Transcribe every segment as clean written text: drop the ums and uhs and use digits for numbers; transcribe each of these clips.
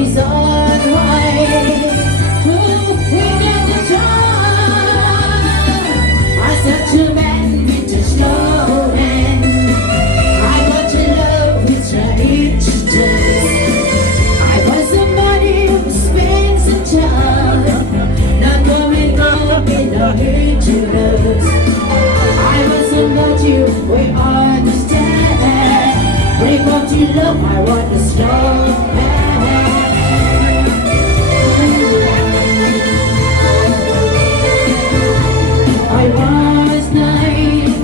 reason why we got the time. I said to man with the slow hand. I got to love with your inches. I was somebody who spends some time not coming up in the interest. I was somebody we understand. When it comes to love, I want to slow hand. I was naive.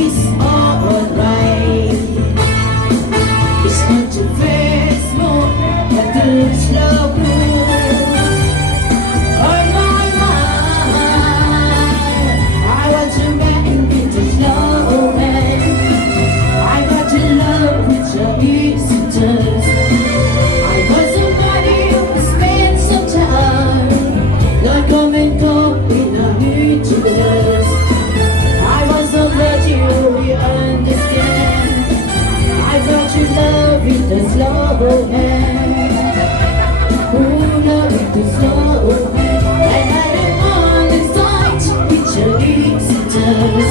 It's alright. It's not too fast, more but too slow. On my mind, I want to make it to slow man. I got to love with your visitors. I got somebody who spend some time. Not come and go in a interest. I was so glad you understand. I got to love with the slow hand. Who love with the slow hand. And I don't want to fight with your visitors.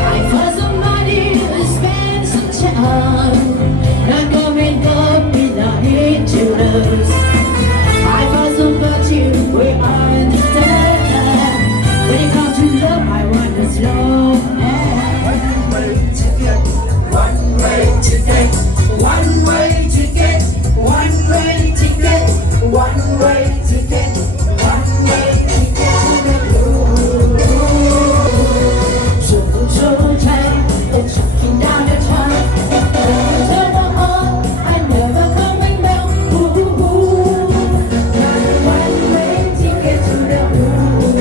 I found somebody who spends some time. Not coming up in a interest. I found somebody who understand. When it comes to love, I want to slow hand. One way ticket, one way ticket, one way ticket, one way ticket, one way ticket to the moon. So tight, it's shocking down the time. Turn on, I never coming back. One way ticket to the moon.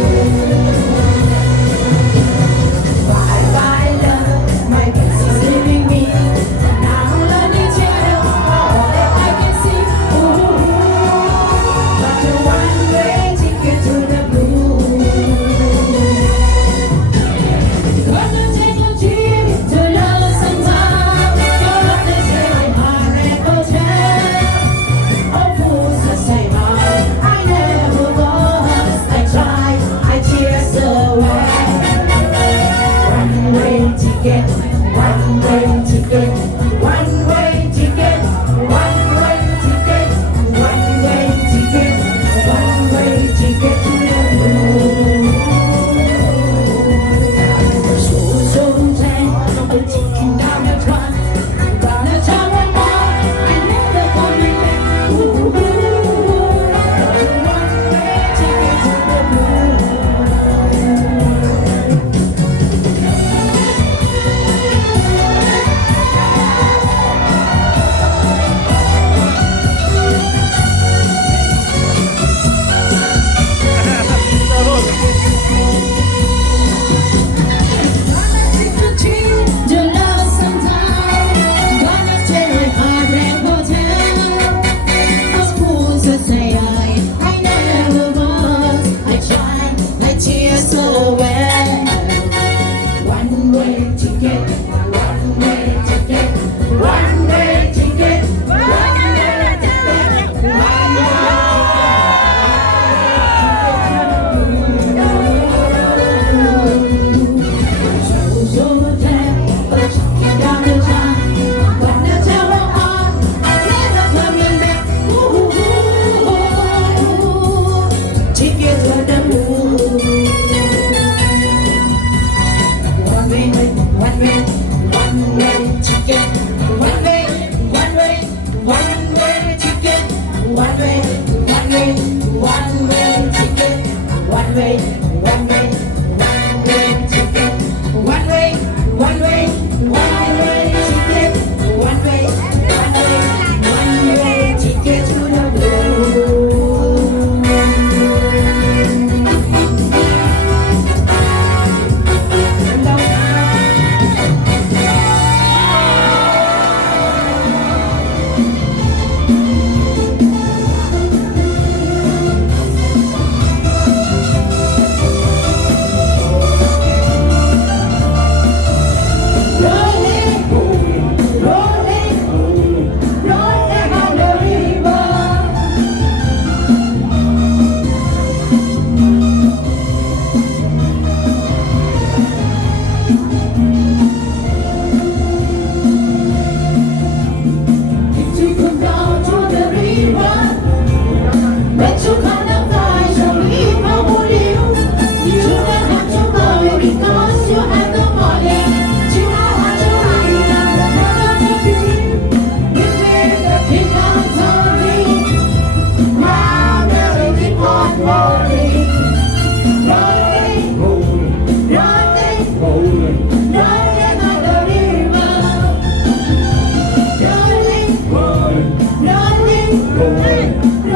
Bye bye love, my best is leaving me. Now love each other, all that I can see. But a one-way ticket to the moon. Gonna take a trip to love sometime. Gonna say my heart and go down. Oh, fools to say I never was. I tried, I cheers away. One-way ticket, one-way ticket, one-way ticket, one-way ticket, one-way ticket, one-way ticket to the moon. So tight, I'm ticking down the clock. Gonna tell her now, I never coming back. One-way ticket to the moon. To love sometime. Gonna stay my heart and go down. Of course I say I never was. I tried, I tears away. One-way ticket, one-way ticket, one-way ticket, one-way ticket, So tight, but ticking down the time. Gonna tell her all, I never coming back. Ticket to the moon. one-way ticket, one-way, one-way, one-way ticket, one-way, one-way, one-way ticket, one-way, one-way, one-way ticket, one-way, one-way, one-way ticket, one-way, one-way, one-way ticket to the moon. Hey,